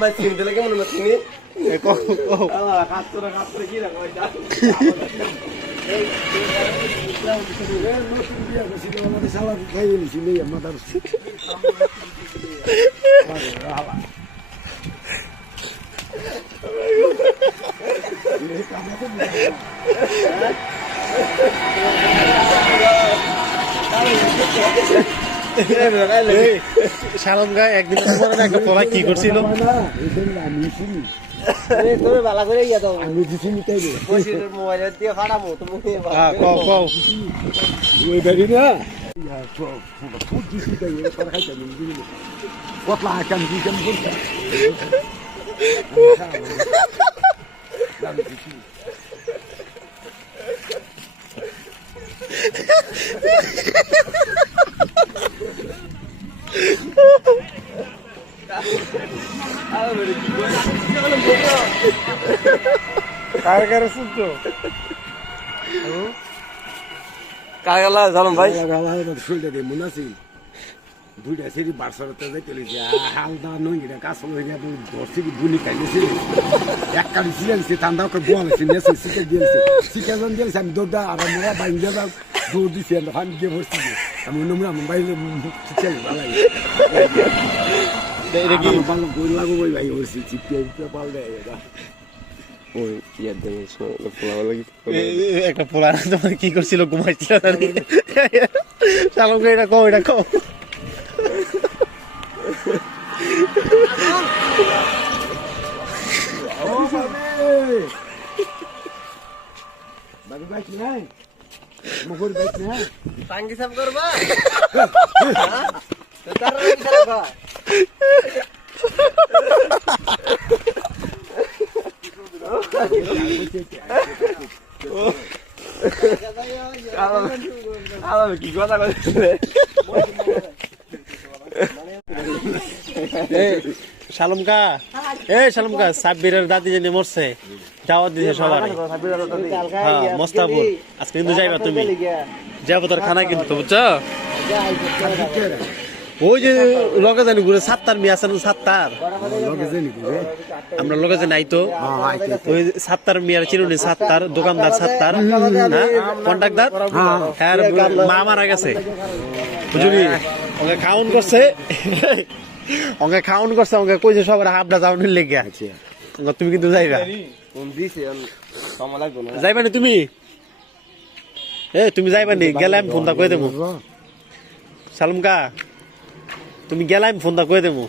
ভাই চিনতে লাগে মনে হচ্ছে নি কি রাখো শালম গায়ে একদিন একটা পড়া কি করছিল মোবাইল দিয়ে ফাটামো তুমি কার শুনছো কাগলা জানো ভাই দুইটা সেটি বারসারতে যাইতেছি হালদা নঙ্গিটা কাছে হয়ে ধরছি গুলি খাইলেছি এক কালি ছিলেছি ঠান্ডা করে বলেছি নেছে শিখে দিয়েছে শিখে যখন দিয়েছি আমি দৌড়টা আর আমরা বাইন দিয়ে দৌড় দিচ্ছি আমি গিয়ে বসছি আমি নোংরা আমার বাইরে শিখে ভালো গরু লাগো ওই ভাই বসছি চিপতে পাল দেয় এটা ওই কি আর দেবে পোলা লাগি একটা পোলা তোমার কি করছিল ঘুমাইছিল শালম গায়ে এটা কও বাকি বাইক নাই মুখর বাইক না টাঙ্গি সাফ করবা তার রাখবা কি কথা বলছিলে শালমকা সাব্বিরের দাদি জানি মরছে দাওয়াত দিছে সবার মস্তাপুর আজকে কিন্তু যাইবা তুমি যাবো তোর খানা কিন্তু বুঝছো ওই যে লগে জানি ঘুরে 7টার মেয়ে আছে 7টার আমরা লগে জানি আইতো ওই 7টার মেয়ের চিরুনি 7টার দোকানদার 7টার কন্ট্রাক্টর হ্যাঁ মা মারা গেছে বুঝলি ওকে খাউন করছে ওকে কইছে সবার হাফটা যাওয়ার লেগে আছে তুমি কিন্তু যাইবা যাইবা না তুমি তুমি যাইবা নি গেলে আমি ফোনটা কই দেবো সালমকা তুমি গেলে আমি ফোনটা কই দেবো